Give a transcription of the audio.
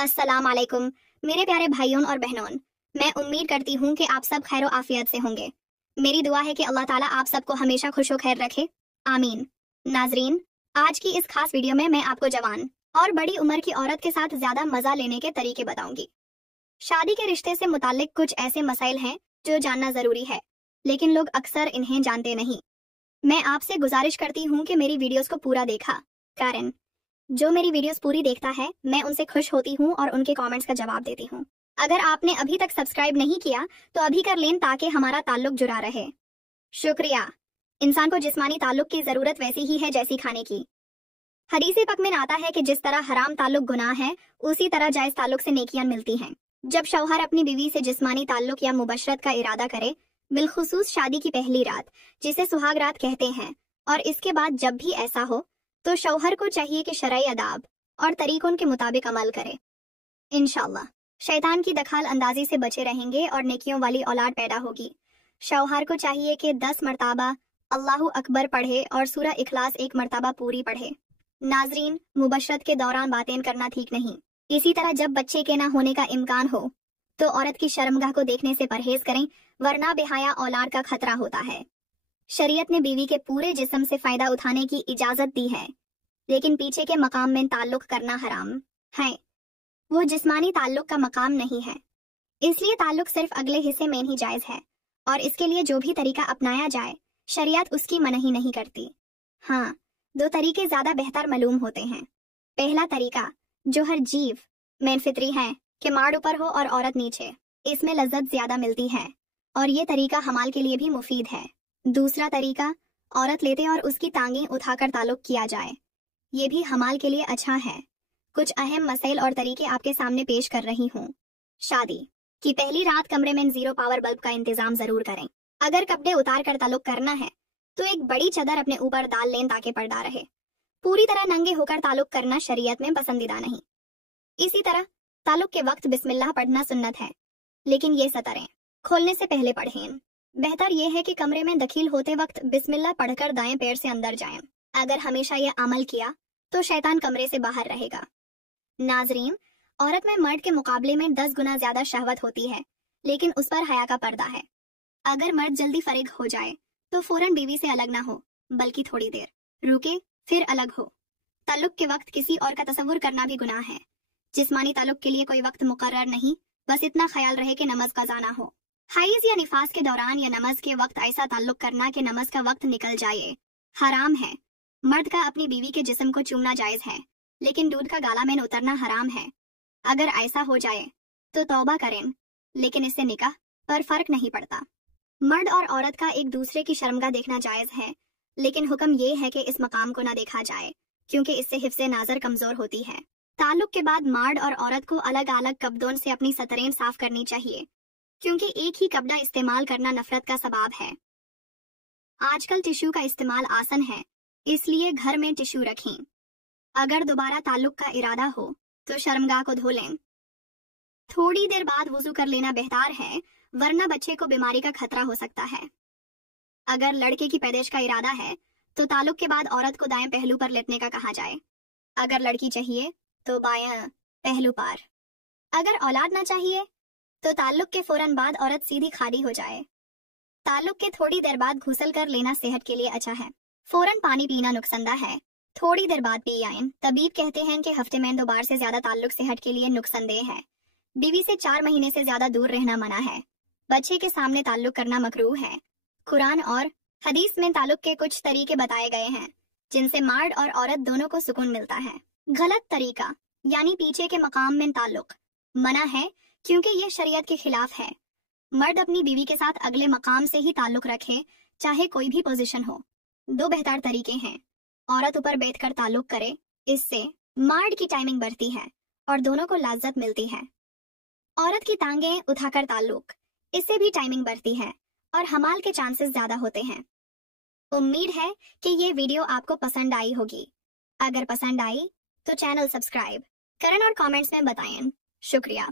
अस्सलाम वालेकुम मेरे प्यारे भाइयों और बहनों, मैं उम्मीद करती हूँ कि आप सब खैर आफियत से होंगे। मेरी दुआ है कि अल्लाह ताला आप सबको हमेशा खुशो खैर रखे, आमीन। नाजरीन, आज की इस खास वीडियो में मैं आपको जवान और बड़ी उम्र की औरत के साथ ज्यादा मजा लेने के तरीके बताऊंगी। शादी के रिश्ते से मुताल्लिक कुछ ऐसे मसाइल हैं जो जानना जरूरी है, लेकिन लोग अक्सर इन्हें जानते नहीं। मैं आपसे गुजारिश करती हूँ कि मेरी वीडियोस को पूरा देखा, कारण जो मेरी वीडियोस पूरी देखता है मैं उनसे खुश होती हूँ और उनके कमेंट्स का जवाब देती हूँ। अगर आपने अभी तक सब्सक्राइब नहीं किया तो अभी कर लें ताकि हमारा ताल्लुक जुड़ा रहे। शुक्रिया। इंसान को जिस्मानी ताल्लुक की जरूरत वैसी ही है जैसी खाने की। हदीस पाक में आता है कि जिस तरह हराम ताल्लुक गुनाह है, उसी तरह जायज ताल्लुक से नेकियां मिलती हैं। जब शौहर अपनी बीवी से जिस्मानी ताल्लुक या मुबशरत का इरादा करे, बिलखुसूस शादी की पहली रात जिसे सुहाग रात कहते हैं, और इसके बाद जब भी ऐसा हो तो शौहर को चाहिए कि शरई अदाब और तरीकों के मुताबिक अमल करे। इंशाअल्लाह शैतान की दखल अंदाजी से बचे रहेंगे और नेकियों वाली औलाद पैदा होगी। शौहर को चाहिए कि 10 मरतबा अल्लाहु अकबर पढ़े और सूरह इखलास 1 मरतबा पूरी पढ़े। नाजरीन, मुबशरत के दौरान बातें करना ठीक नहीं। इसी तरह जब बच्चे के ना होने का इम्कान हो तो औरत की शर्मगाह को देखने से परहेज करें, वरना बेहया औलाद का खतरा होता है। शरीयत ने बीवी के पूरे जिस्म से फायदा उठाने की इजाजत दी है, लेकिन पीछे के मकाम में ताल्लुक करना हराम है। वो जिस्मानी ताल्लुक का मकाम नहीं है, इसलिए ताल्लुक सिर्फ अगले हिस्से में ही जायज है, और इसके लिए जो भी तरीका अपनाया जाए शरीयत उसकी मनाही नहीं करती। हाँ, 2 तरीके ज्यादा बेहतर मालूम होते हैं। पहला तरीका, जो हर जीव में फितरी है कि मार्ड ऊपर हो और औरत नीचे, इसमें लज्जत ज्यादा मिलती है और ये तरीका हमाल के लिए भी मुफीद है। दूसरा तरीका, औरत लेते और उसकी टांगें उठाकर ताल्लुक किया जाए, ये भी हमाल के लिए अच्छा है। कुछ अहम मसाइल और तरीके आपके सामने पेश कर रही हूँ। शादी की पहली रात कमरे में 0 पावर बल्ब का इंतजाम जरूर करें। अगर कपड़े उतार कर ताल्लुक करना है तो एक बड़ी चादर अपने ऊपर डाल लें ताकि पर्दा रहे। पूरी तरह नंगे होकर ताल्लुक करना शरीयत में पसंदीदा नहीं। इसी तरह ताल्लुक के वक्त बिस्मिल्लाह पढ़ना सुन्नत है, लेकिन ये सतरें खोलने से पहले पढ़ें। बेहतर यह है कि कमरे में दखील होते वक्त बिस्मिल्लाह पढ़कर दाएं पैर से अंदर जाएं। अगर हमेशा यह अमल किया तो शैतान कमरे से बाहर रहेगा। नाजरीन, औरत में मर्द के मुकाबले में 10 गुना ज्यादा शहवत होती है, लेकिन उस पर हया का पर्दा है। अगर मर्द जल्दी फरिग हो जाए तो फौरन बीवी से अलग ना हो, बल्कि थोड़ी देर रुके फिर अलग हो। ताल्लुक के वक्त किसी और का तसव्वुर करना भी गुनाह है। जिस्मानी ताल्लुक के लिए कोई वक्त मुकर्रर नहीं, बस इतना ख्याल रहे कि नमाज कज़ा ना हो। हाइज या निफास के दौरान या नमाज के वक्त ऐसा ताल्लुक करना कि नमाज का वक्त निकल जाए हराम है। मर्द का अपनी बीवी के जिस्म को चूमना जायज है, लेकिन दूध का गाला में उतरना हराम है। अगर ऐसा हो जाए तो तौबा करें, लेकिन इससे निकाह पर फर्क नहीं पड़ता। मर्द और औरत का एक दूसरे की शर्मगाह देखना जायज है, लेकिन हुक्म ये है कि इस मकाम को ना देखा जाए, क्योंकि इससे हिफ्ज़े नाज़र कमजोर होती है। ताल्लुक के बाद मर्द और औरत को अलग अलग कपड़ों से अपनी सतरें साफ करनी चाहिए, क्योंकि एक ही कपड़ा इस्तेमाल करना नफरत का सबब है। आजकल टिश्यू का इस्तेमाल आसान है, इसलिए घर में टिश्यू रखें। अगर दोबारा ताल्लुक का इरादा हो तो शर्मगाह को धो लें। थोड़ी देर बाद वुजू कर लेना बेहतर है, वरना बच्चे को बीमारी का खतरा हो सकता है। अगर लड़के की पैदाइश का इरादा है तो ताल्लुक के बाद औरत को दाएं पहलू पर लेटने का कहा जाए। अगर लड़की चाहिए तो बायां पहलू पर। अगर औलाद ना चाहिए तो ताल्लुक के फौरन बाद औरत सीधी खाली हो जाए। ताल्लुक के थोड़ी देर बाद घुसल कर लेना सेहत के लिए अच्छा है। फौरन पानी पीना नुकसानदा है, थोड़ी देर बाद पी आएं। तबीब कहते हैं कि हफ्ते में 2 बार से ज्यादा ताल्लुक सेहत के लिए नुकसानदेह है। बीवी से 4 महीने से ज्यादा दूर रहना मना है। बच्चे के सामने ताल्लुक करना मकरूह है। कुरान और हदीस में ताल्लुक के कुछ तरीके बताए गए हैं जिनसे मर्द और औरत दोनों को सुकून मिलता है। गलत तरीका यानी पीछे के मकाम में ताल्लुक मना है, क्योंकि ये शरीयत के खिलाफ है। मर्द अपनी बीवी के साथ अगले मकाम से ही ताल्लुक रखे, चाहे कोई भी पोजीशन हो। 2 बेहतर तरीके हैं। औरत ऊपर बैठकर ताल्लुक करे, इससे मर्द की टाइमिंग बढ़ती है और दोनों को लज्जत मिलती है। औरत की टांगें उठाकर ताल्लुक, इससे भी टाइमिंग बढ़ती है और हमाल के चांसेस ज्यादा होते हैं। उम्मीद है कि ये वीडियो आपको पसंद आई होगी। अगर पसंद आई तो चैनल सब्सक्राइब करें और कमेंट्स में बताएं। शुक्रिया।